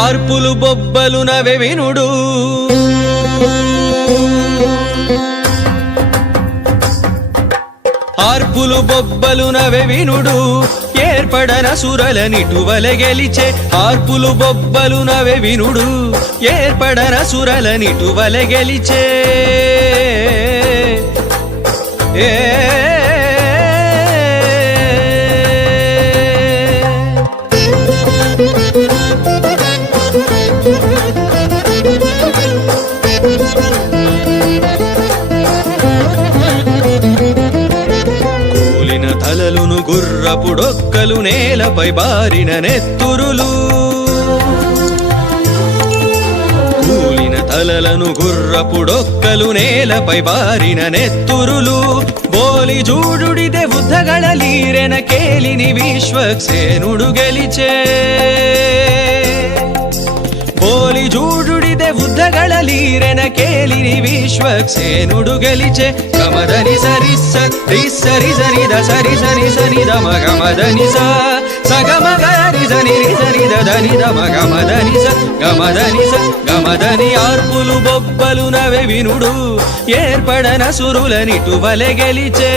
ఆర్పులు బొబ్బలు నవె వినుడు ఆర్పులు బొబ్బలు నవె వినుడు ఏర్పడన సురలనిటువల గెలిచే ఆర్పులు బొబ్బలు నవె వినుడు ఏర్పడన సురలనిటువల గెలిచే కూలిన తలలును గుర్రపుడొక్కలు నేలపై బారిన నెత్తురులు కూలిన తలలను గుర్రపుడొక్కలు నేలపై బారిన నెత్తురులు బోలి జూడుడిದೆ బుద్ధಗಳೀರೆನ ಕೇಲಿನಿ ವಿಶ್ವಕ್ಸೇನುಡು ಗೆಲಿಚೆ ಬೋಲಿ ಜೂಡುಡಿದೆ ಬುದ್ಧಗಳೀರೆನ ಕೇಲಿನಿ ವಿಶ್ವಕ್ಸೇನುಡು ಗೆಲಿಚೆ ಗಮದನಿ ಸರಿಸ ರಿಸರಿ ಸರಿದ ಸರಿ ಸರಿ ಸನಿದ ಮಗಮದನಿ ಸ ಸಗಮಗರಿ ಸನಿ ಸನಿದ ದನಿದ ಮಗಮದನಿ ಸ ಗಮದನಿ ಸ ಗಮದನಿ ಆರ್ಪುಲು ಬೊಬ್ಬಲು ನವೆ ವಿನುಡು ಏರ್ಪಡನ ಸುರುಲನಿಟುವಲೆ ಗೆಲಿಚೆ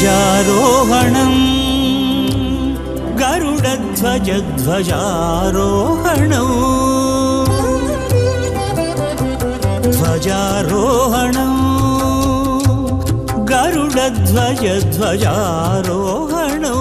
ध्वजारोहणं गरुडध्वजध्वजारोहणं ध्वजारोहणं गरुडध्वजध्वजारोहणं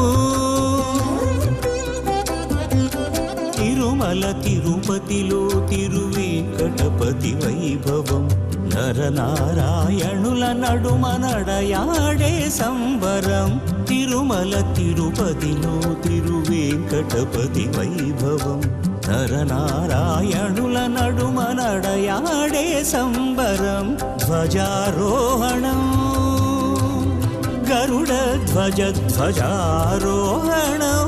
तिरुमल तिरुपतिलो तिरुवेंकटपति वैभवं నరనారాయణుల నడుమ నడయాడే సంబరం తిరుమల తిరుపతిలో తిరువేంకటపతి వైభవం నరనారాయణుల నడుమ నడయాడే సంబరం ధ్వజారోహణం గరుడ ధ్వజ ధ్వజారోహణం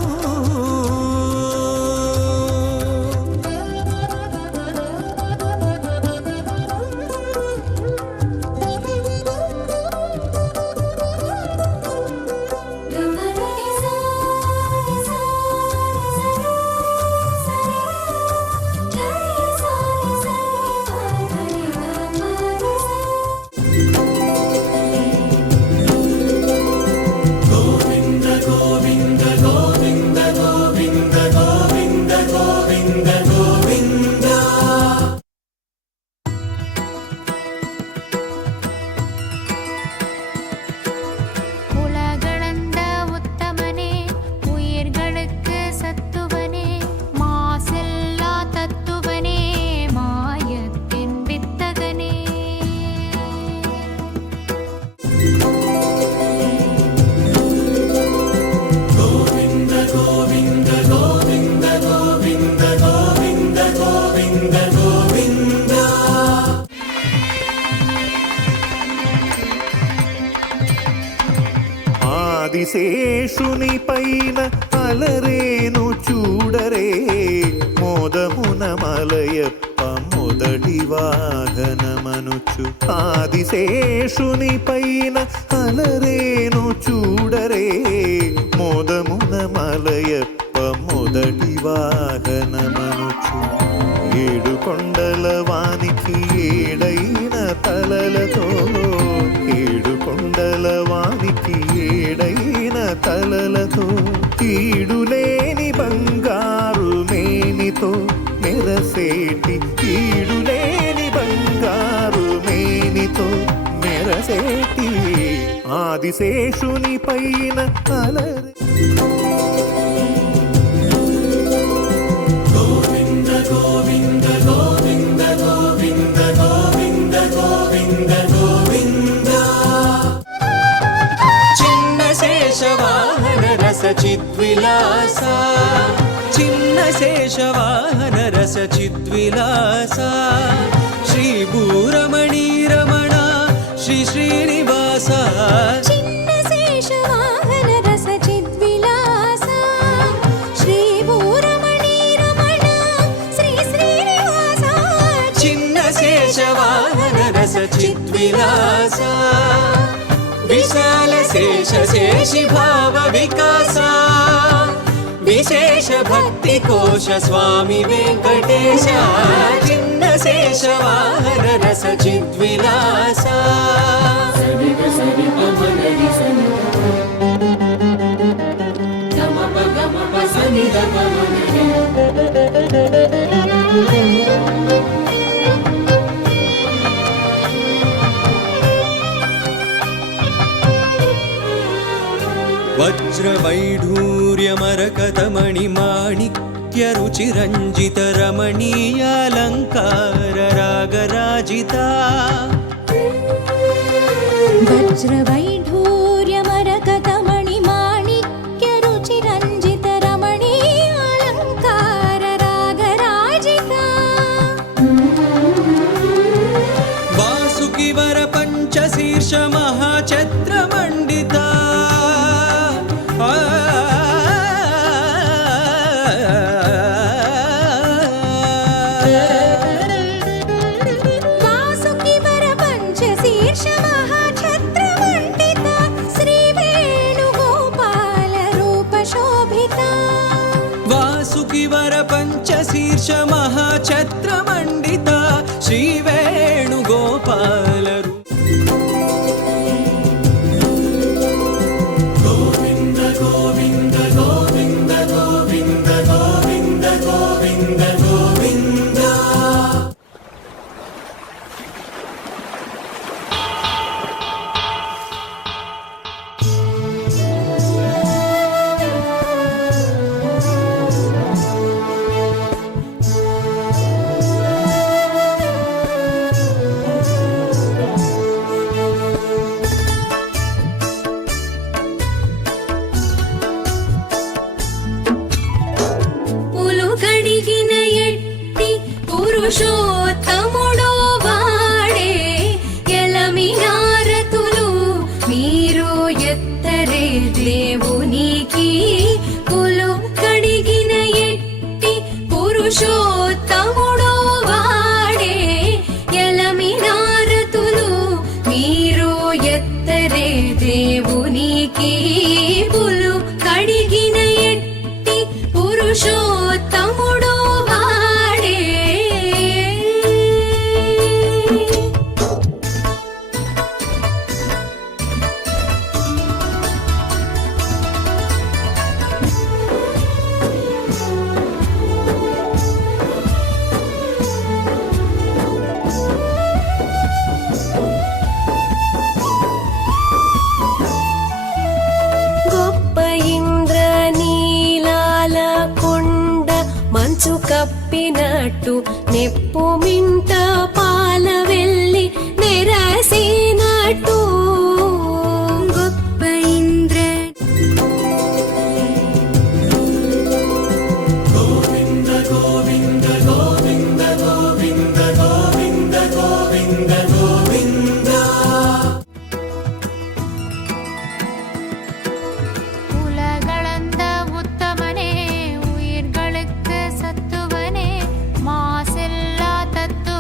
ఆదిశేషుని పైన అలరేను చూడరే మోదమున మలయప్ప మొదటి వాహనమనుచు ఆదిశేషుని పైన అలరేను చూడరే మోదమున మలయప్ప మొదటి వాహనమనుచు ఏడు కొండల వానికి ఏడైన తలలతో ఈడులేని బంగారు మేనితో మెరసేటి, ఈడులేని బంగారు మేనితో మెరసేటి ఆదిశేషుని పైన అలరి. గోవింద గోవింద గోవింద గోవింద గోవింద గోవింద గోవింద. చిన్న శేషవాహన రస చిద్విలాస, చిన్న శేషవాహన రస చిద్విలాస, శ్రీ భూరమణి రమణ శ్రీ శ్రీనివాస. చిన్న శేషవాహన రస చిద్విలాస, శ్రీ భూరమణి రమణ శ్రీ శ్రీనివాస. చిన్న శేషవాహన రస చిద్విలాస, విశాల శేష శేషి భావ వికాస, విశేష భక్తి కోశ స్వామి వెంకటేశ. చిన్న శేషవాహన రస చిద్విలాస. వజ్రవైఢూర్యమరకతమణి మాణిక్య రుచిరంజిత రమణీయాలంకార రాగరాజిత. వజ్రవైఢూర్యమరకతమణి మాణిక్య రుచిరంజిత రమణీయాలంకార రాగరాజిత. వాసుకి వర పంచశీర్ష మహాఛత్ర మండిత. వాసుకి వర పంచశీర్ష మహాఛత్ర మండిత, శ్రీ వేణుగోపాల రూప శోభిత. వాసుకి వర పంచశీర్ష మహాఛత్ర మండిత, శ్రీ వేణుగోపాల. గోవింద గోవింద గోవింద గోవింద గోవింద గోవింద గోవింద. పులు కడిగిన ఎట్టి పురుషోత్తముడో వాడే, ఎలమినారతులు మీరు ఎత్తరే దేవునికి. పులు కడిగిన ఎట్టి పురుషోత్తముడో వాడే, ఎలమినారతులు మీరు ఎత్తరే దేవునికి. పులు కడిగిన ఎట్టి పురుషోత్తముడో వాడే. గొప్ప ఇంద్ర నీలాల కొండ మంచు కప్పినట్టు, నెప్పు మింట పాల వెళ్ళి నెరసినట్టు. గొప్ప ఇంద్ర గోవింద గోవింద గోవింద గోవింద గోవింద గోవింద గోవింద. உலகளந்த உத்தமனே, உயிர்களுக்கு சத்துவனே, மாசில்லா தத்துவ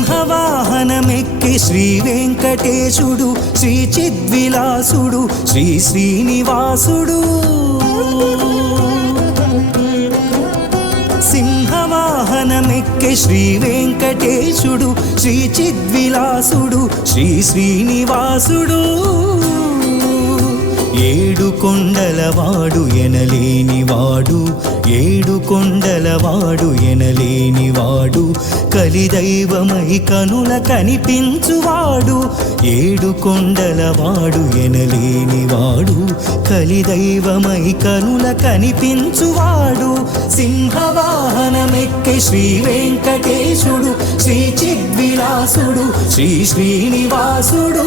సింహవాహనమెక్కి శ్రీ వెంకటేశుడు శ్రీ చిద్విలాసుడు శ్రీ శ్రీనివాసుడు సింహవాహనమెక్కి శ్రీ వెంకటేశుడు శ్రీ చిద్విలాసుడు శ్రీ శ్రీనివాసుడు ఏడు కొండలవాడు ఎనలేనివాడు ఏడు కొండలవాడు ఎనలేనివాడు కలిదైవమై కనుల కనిపించువాడు ఏడు కొండలవాడు ఎనలేనివాడు కలిదైవమై కనుల కనిపించువాడు సింహవాహనమెక్కి శ్రీ వెంకటేశుడు శ్రీ చిద్విలాసుడు శ్రీ శ్రీనివాసుడు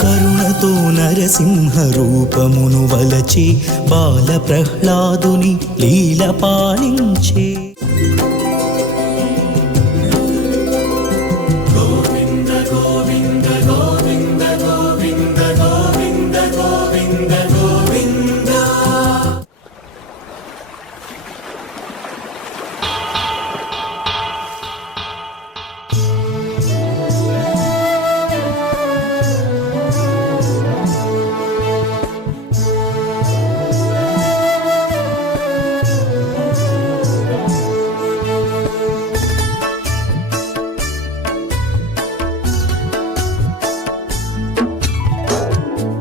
కరుణతో నరసింహ రూపమును వలచి బాల ప్రహ్లాదుని లీల పాలించే గోవింద గోవింద గోవింద గోవింద గోవింద గోవింద గోవింద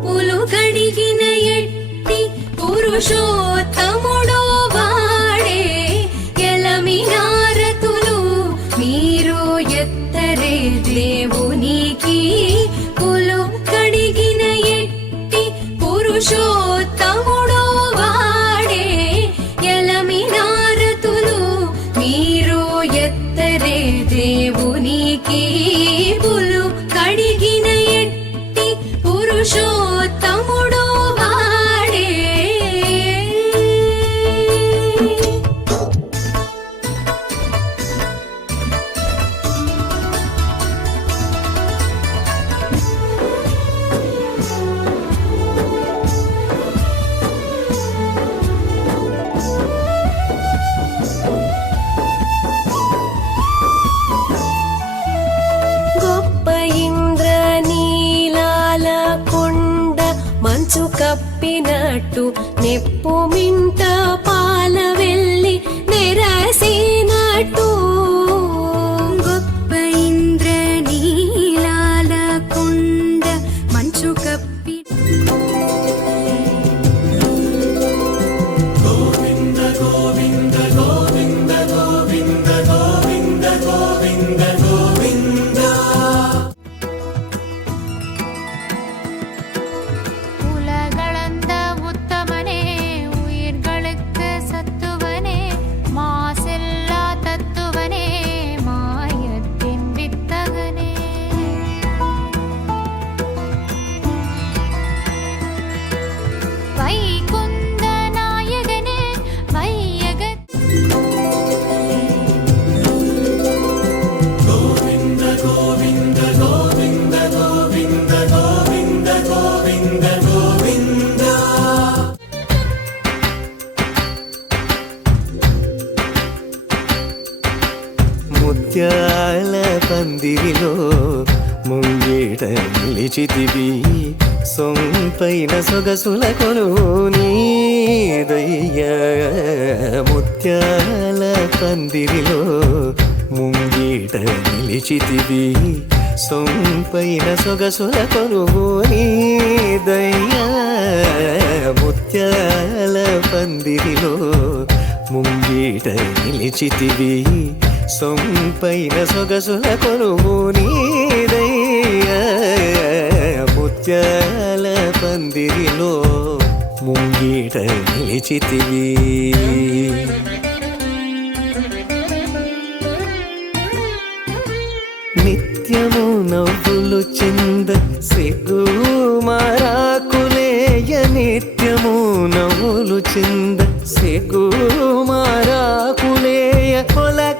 పులుగడిగిన ఎట్టి పురుషోత్తముడో వాడే ఎలమినారతులు మీరు ఎత్తరే దేవునికి పులుగడిగిన ఎట్టి పురుషోత్తముడో వాడే ఎలమినారతులు మీరు ఎత్తరే దేవునికి పులు కడిగిన ఎట్టి పురుషోత్తముడో వాడే గొప్ప ఇంద్రనీలాల కొండ మంచు కప్పినట్టు నెప్పు మింట పాల వెళ్ళి నెరసినట్టు గొప్ప ఇంద్రనీలాల కొండ మంచు కప్పి గోవింద గోవింద గోవింద గోవింద గోవింద గోవింద గోవింద உலகளந்த உத்தமனே உயிர்களுக்கு சத்துவனே மாசெல்லா தத்துவனே மாயத்தின் வித்தகனே வைகுந்த நாயகனே வையக గోవింద గోవింద గోవింద గోవింద గోవింద గోవింద గోవింద ముత్యాల పందిరిలో ముంగేట నిలిచితివి సొంపైన సొగసుల కొనువు నీదయ్య ముత్యాల పందిరిలో ముంగేట నిలిచితివి సొంపైన సొగసుల కొనువు నీదయ్య ముత్యాల పందిరిలో ముంగేట నిలిచితివి సొంపైన సొగసుల కొనువు నీదయ్య ముత్యాల పందిరిలో ముంగీట నిలిచితివి నిత్యము నవ్వులు చింద సిగ్గు మారాకులేయ నిత్యము నవ్వులు చింద సిగ్గు మారాకులేయ పొలక